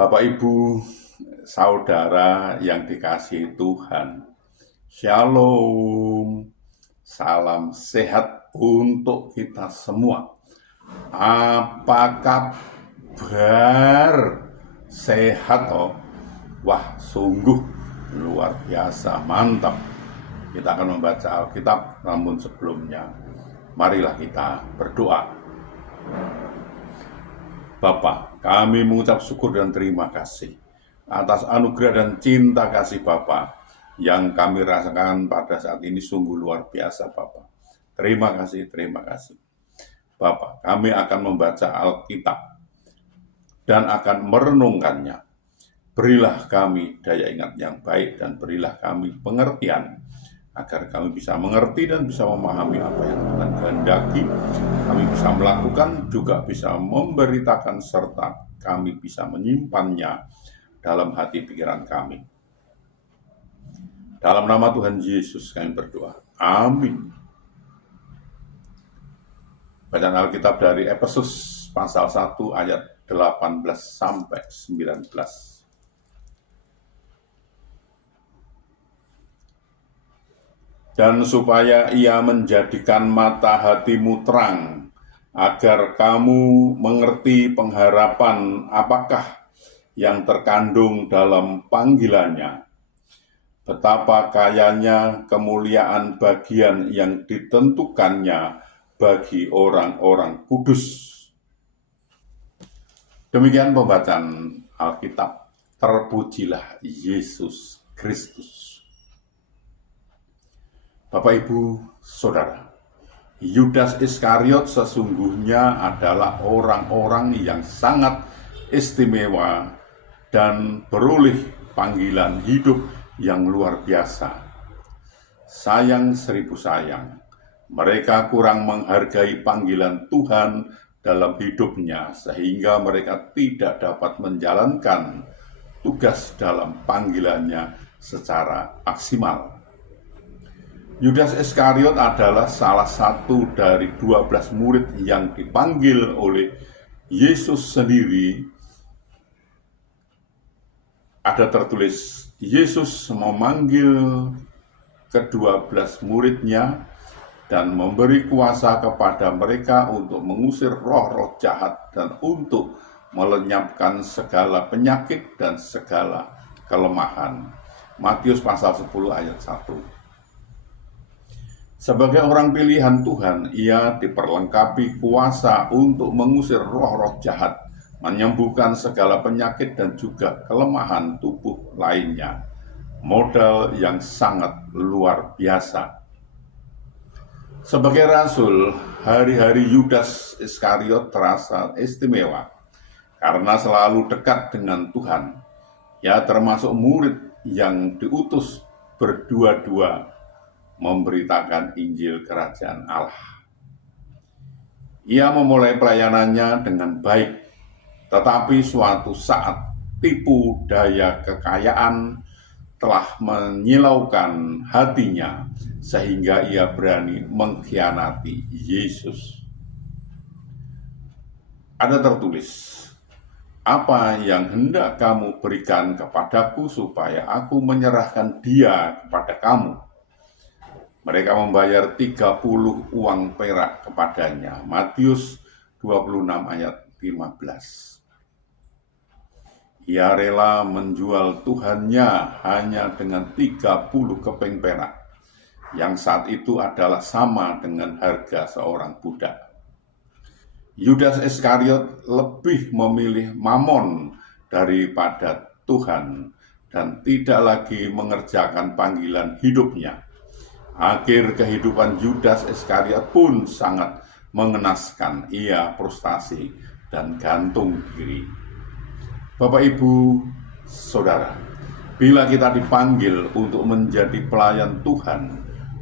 Bapak, Ibu, saudara yang dikasihi Tuhan, Shalom, salam sehat untuk kita semua. Apa kabar? Sehat toh? Wah, sungguh luar biasa, mantap. Kita akan membaca Alkitab, namun sebelumnya marilah kita berdoa. Bapa, kami mengucap syukur dan terima kasih atas anugerah dan cinta kasih Bapa yang kami rasakan pada saat ini sungguh luar biasa, Bapa. Terima kasih, terima kasih. Bapa, kami akan membaca Alkitab dan akan merenungkannya. Berilah kami daya ingat yang baik dan berilah kami pengertian agar kami bisa mengerti dan bisa memahami apa yang Tuhan kehendaki. Kami bisa melakukan, juga bisa memberitakan, serta kami bisa menyimpannya dalam hati pikiran kami. Dalam nama Tuhan Yesus kami berdoa. Amin. Bacaan Alkitab dari Efesus pasal 1 ayat 18 sampai 19. Dan supaya ia menjadikan mata hatimu terang, agar kamu mengerti pengharapan apakah yang terkandung dalam panggilannya, betapa kayanya kemuliaan bagian yang ditentukannya bagi orang-orang kudus. Demikian pembacaan Alkitab. Terpujilah Yesus Kristus. Bapak, Ibu, Saudara, Yudas Iskariot sesungguhnya adalah orang-orang yang sangat istimewa dan beroleh panggilan hidup yang luar biasa. Sayang seribu sayang, mereka kurang menghargai panggilan Tuhan dalam hidupnya sehingga mereka tidak dapat menjalankan tugas dalam panggilannya secara maksimal. Yudas Iskariot adalah salah satu dari 12 murid yang dipanggil oleh Yesus sendiri. Ada tertulis, Yesus memanggil ke-12 muridnya dan memberi kuasa kepada mereka untuk mengusir roh-roh jahat dan untuk melenyapkan segala penyakit dan segala kelemahan. Matius pasal 10 ayat 1. Sebagai orang pilihan Tuhan, ia diperlengkapi kuasa untuk mengusir roh-roh jahat, menyembuhkan segala penyakit dan juga kelemahan tubuh lainnya. Modal yang sangat luar biasa. Sebagai rasul, hari-hari Yudas Iskariot terasa istimewa karena selalu dekat dengan Tuhan. Ia termasuk murid yang diutus berdua-dua memberitakan Injil Kerajaan Allah. Ia memulai pelayanannya dengan baik, tetapi suatu saat tipu daya kekayaan telah menyilaukan hatinya sehingga ia berani mengkhianati Yesus. Ada tertulis, apa yang hendak kamu berikan kepadaku supaya aku menyerahkan dia kepada kamu? Mereka membayar 30 uang perak kepadanya. Matius 26 ayat 15. Ia rela menjual Tuhannya hanya dengan 30 keping perak, yang saat itu adalah sama dengan harga seorang budak. Yudas Iskariot lebih memilih mamon daripada Tuhan dan tidak lagi mengerjakan panggilan hidupnya. Akhir kehidupan Yudas Iskariot pun sangat mengenaskan. Ia frustasi dan gantung diri. Bapak, Ibu, Saudara, bila kita dipanggil untuk menjadi pelayan Tuhan,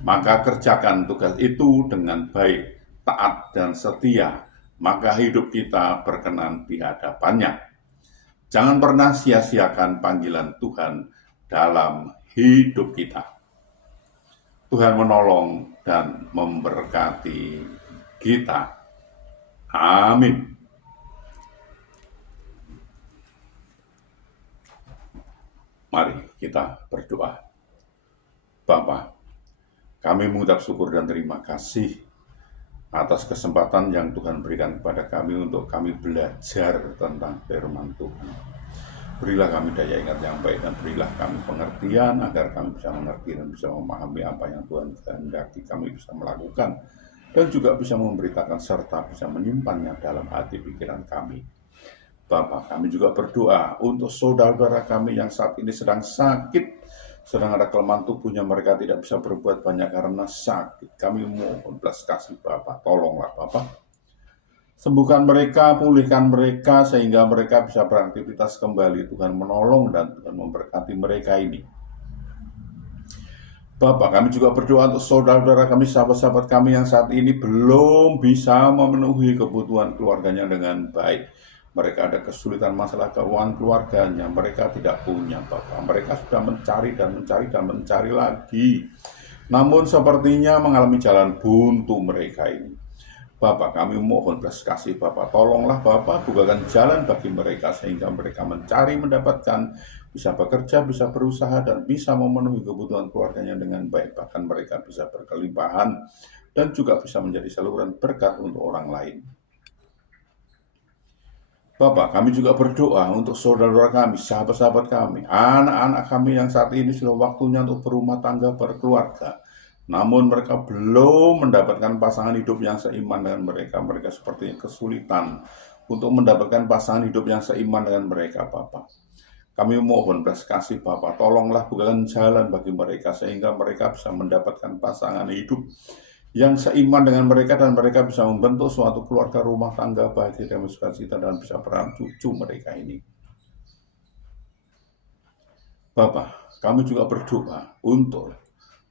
maka kerjakan tugas itu dengan baik, taat, dan setia, maka hidup kita berkenan di hadapannya. Jangan pernah sia-siakan panggilan Tuhan dalam hidup kita. Tuhan menolong dan memberkati kita. Amin. Mari kita berdoa. Bapa, kami mengucap syukur dan terima kasih atas kesempatan yang Tuhan berikan kepada kami untuk kami belajar tentang firman Tuhan. Berilah kami daya ingat yang baik dan berilah kami pengertian agar kami bisa mengerti dan bisa memahami apa yang Tuhan kehendaki kami bisa melakukan dan juga bisa memberitakan serta bisa menyimpannya dalam hati pikiran kami. Bapa, kami juga berdoa untuk saudara-saudara kami yang saat ini sedang sakit, sedang ada kelemahan tubuhnya, mereka tidak bisa berbuat banyak karena sakit. Kami mohon belas kasih Bapa, tolonglah Bapa. Sembuhkan mereka, pulihkan mereka, sehingga mereka bisa beraktivitas kembali. Tuhan menolong dan Tuhan memberkati mereka ini. Bapak, kami juga berdoa untuk saudara-saudara kami, sahabat-sahabat kami yang saat ini belum bisa memenuhi kebutuhan keluarganya dengan baik. Mereka ada kesulitan masalah keuangan keluarganya, mereka tidak punya Bapak. Mereka sudah mencari dan mencari dan mencari lagi. Namun sepertinya mengalami jalan buntu mereka ini. Bapak, kami mohon belas kasih Bapak, tolonglah Bapak, bukakan jalan bagi mereka sehingga mereka mencari, mendapatkan, bisa bekerja, bisa berusaha, dan bisa memenuhi kebutuhan keluarganya dengan baik. Bahkan mereka bisa berkelimpahan dan juga bisa menjadi saluran berkat untuk orang lain. Bapak, kami juga berdoa untuk saudara-saudara kami, sahabat-sahabat kami, anak-anak kami yang saat ini sudah waktunya untuk berumah tangga, berkeluarga. Namun mereka belum mendapatkan pasangan hidup yang seiman dengan mereka. Mereka sepertinya kesulitan untuk mendapatkan pasangan hidup yang seiman dengan mereka, Bapak. Kami mohon belas kasih Bapak, tolonglah bukakan jalan bagi mereka sehingga mereka bisa mendapatkan pasangan hidup yang seiman dengan mereka dan mereka bisa membentuk suatu keluarga rumah tangga bahagia dan sukacita dan bisa beranak cucu mereka ini. Bapak, kami juga berdoa untuk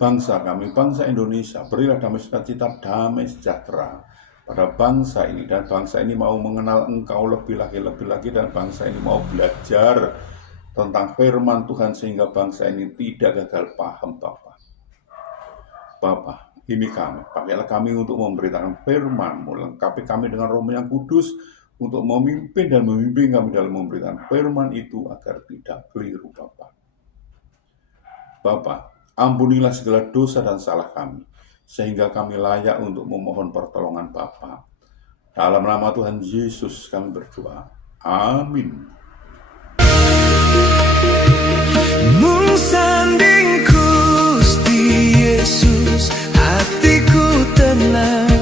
bangsa kami, bangsa Indonesia. Berilah damai sukacita, damai sejahtera pada bangsa ini, dan bangsa ini mau mengenal Engkau lebih lagi, dan bangsa ini mau belajar tentang firman Tuhan sehingga bangsa ini tidak gagal paham, Bapak. Bapak, ini kami, pakailah kami untuk memberitakan firman-Mu, lengkapi kami dengan Roh yang kudus untuk memimpin dan membimbing kami dalam memberitakan firman itu agar tidak keliru, Bapak. Bapak, ampunilah segala dosa dan salah kami, sehingga kami layak untuk memohon pertolongan Bapa. Dalam nama Tuhan Yesus kami berdoa. Amin. Sanding Gusti Yesus, hatiku tenang.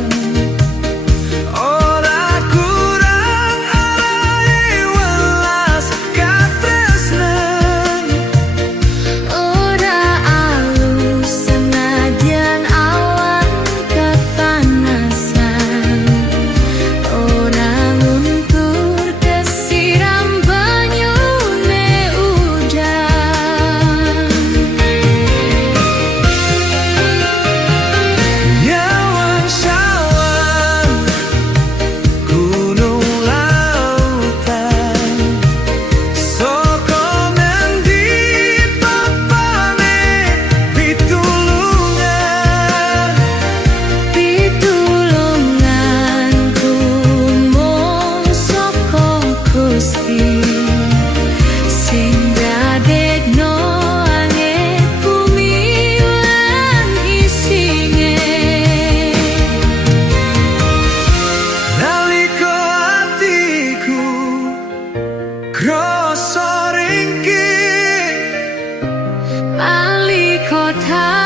Kroso ringkih, bali kota.